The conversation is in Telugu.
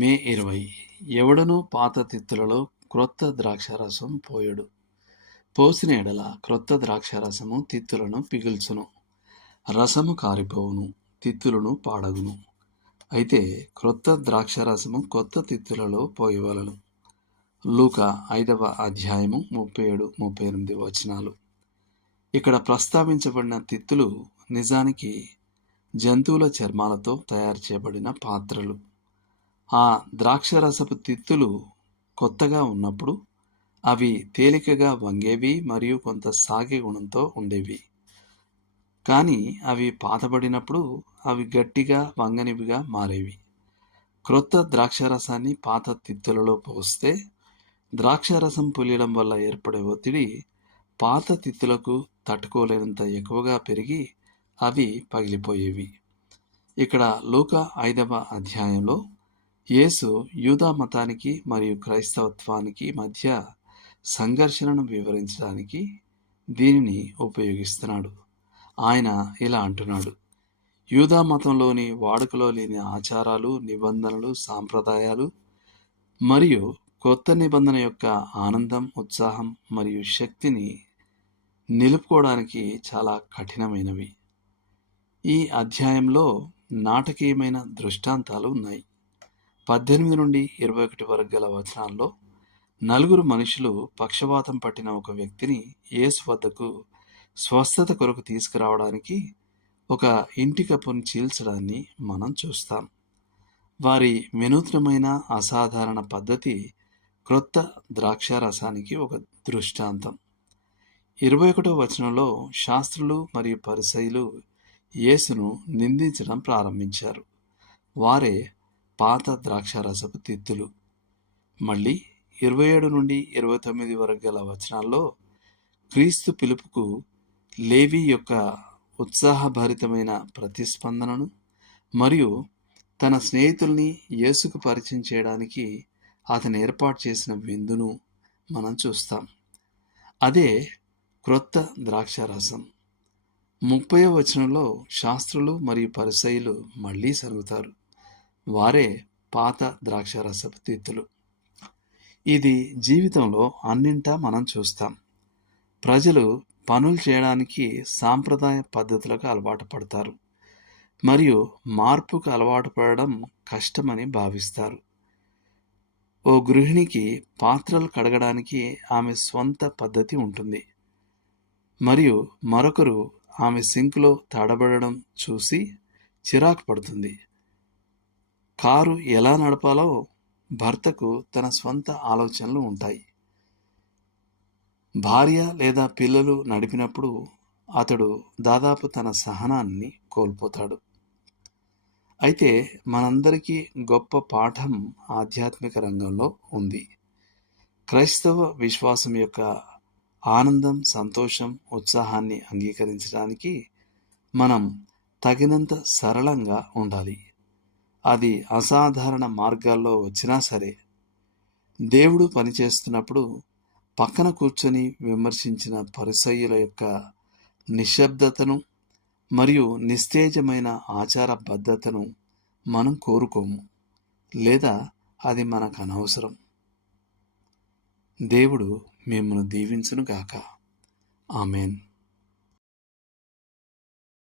మే 20. ఎవడనూ పాత తిత్తులలో క్రొత్త ద్రాక్షారసం పోయడు. పోసిన ఎడల క్రొత్త ద్రాక్షారసము తిత్తులను పిగుల్చును, రసము కారిపోవును, తిత్తులను పాడగును. అయితే క్రొత్త ద్రాక్షారసము కొత్త తిత్తులలో పోయవలెను. లూకా 5వ అధ్యాయము 37-38 వచనాలు. ఇక్కడ ప్రస్తావించబడిన తిత్తులు నిజానికి జంతువుల చర్మాలతో తయారు చేయబడిన పాత్రలు. ఆ ద్రాక్షరసపు తిత్తులు కొత్తగా ఉన్నప్పుడు అవి తేలికగా వంగేవి మరియు కొంత సాగే గుణంతో ఉండేవి. కానీ అవి పాతబడినప్పుడు అవి గట్టిగా వంగనివిగా మారేవి. క్రొత్త ద్రాక్షారసాన్ని పాత తిత్తులలో పోస్తే ద్రాక్షారసం పులియడం వల్ల ఏర్పడే ఒత్తిడి పాత తిత్తులకు తట్టుకోలేనంత ఎక్కువగా పెరిగి అవి పగిలిపోయేవి. ఇక్కడ లూకా 5వ అధ్యాయంలో యేసు యూదా మతానికి మరియు క్రైస్తవత్వానికి మధ్య సంఘర్షణను వివరించడానికి దీనిని ఉపయోగిస్తున్నాడు. ఆయన ఇలా అంటున్నాడు: యూదా మతంలోని వాడుకలో లేని ఆచారాలు, నిబంధనలు, సాంప్రదాయాలు మరియు కొత్త నిబంధన యొక్క ఆనందం, ఉత్సాహం మరియు శక్తిని నిలుపుకోవడానికి చాలా కఠినమైనవి. ఈ అధ్యాయంలో నాటకీయమైన దృష్టాంతాలు ఉన్నాయి. 18 నుండి 21 వరకు గల వచనాల్లో 4 మనుషులు పక్షవాతం పట్టిన ఒక వ్యక్తిని యేసు వద్దకు స్వస్థత కొరకు తీసుకురావడానికి ఒక ఇంటి కప్పును చీల్చడాన్ని మనం చూస్తాం. వారి వినూత్నమైన అసాధారణ పద్ధతి క్రొత్త ద్రాక్షారసానికి ఒక దృష్టాంతం. 21వ వచనంలో శాస్త్రులు మరియు పరిసయ్యులు యేసును నిందించడం ప్రారంభించారు. వారే పాత ద్రాక్షారసపు తిత్తులు. మళ్ళీ 27 నుండి 29 వరకు గల వచనాల్లో క్రీస్తు పిలుపుకు లేవి యొక్క ఉత్సాహభరితమైన ప్రతిస్పందనను మరియు తన స్నేహితుల్ని యేసుకు పరిచయం చేయడానికి అతను ఏర్పాటు చేసిన విందును మనం చూస్తాం. అదే క్రొత్త ద్రాక్షారసం. 30వ వచనంలో శాస్త్రులు మరియు పరిసయ్యులు మళ్ళీ సరుగుతారు. వారే పాత ద్రాక్షారసపు తిత్తులు. ఇది జీవితంలో అన్నింటా మనం చూస్తాం. ప్రజలు పనులు చేయడానికి సాంప్రదాయ పద్ధతులకు అలవాటు పడతారు మరియు మార్పుకు అలవాటు పడడం కష్టమని భావిస్తారు. ఓ గృహిణికి పాత్రలు కడగడానికి ఆమె స్వంత పద్ధతి ఉంటుంది మరియు మరొకరు ఆమె సింక్లో తడబడడం చూసి చిరాకు పడుతుంది. కారు ఎలా నడపాలో భర్తకు తన స్వంత ఆలోచనలు ఉంటాయి. భార్య లేదా పిల్లలు నడిపినప్పుడు అతడు దాదాపు తన సహనాన్ని కోల్పోతాడు. అయితే మనందరికీ గొప్ప పాఠం ఆధ్యాత్మిక రంగంలో ఉంది. క్రైస్తవ విశ్వాసం యొక్క ఆనందం, సంతోషం, ఉత్సాహాన్ని అంగీకరించడానికి మనం తగినంత సరళంగా ఉండాలి. అది అసాధారణ మార్గాల్లో వచ్చినా సరే. దేవుడు పనిచేస్తున్నప్పుడు పక్కన కూర్చొని విమర్శించిన పరిసయ్యుల యొక్క నిశ్శబ్దతను మరియు నిస్తేజమైన ఆచారబద్ధతను మనం కోరుకోము, లేదా అది మనకు అనవసరం. దేవుడు మిమ్మల్ని దీవించునుగాక. ఆమేన్.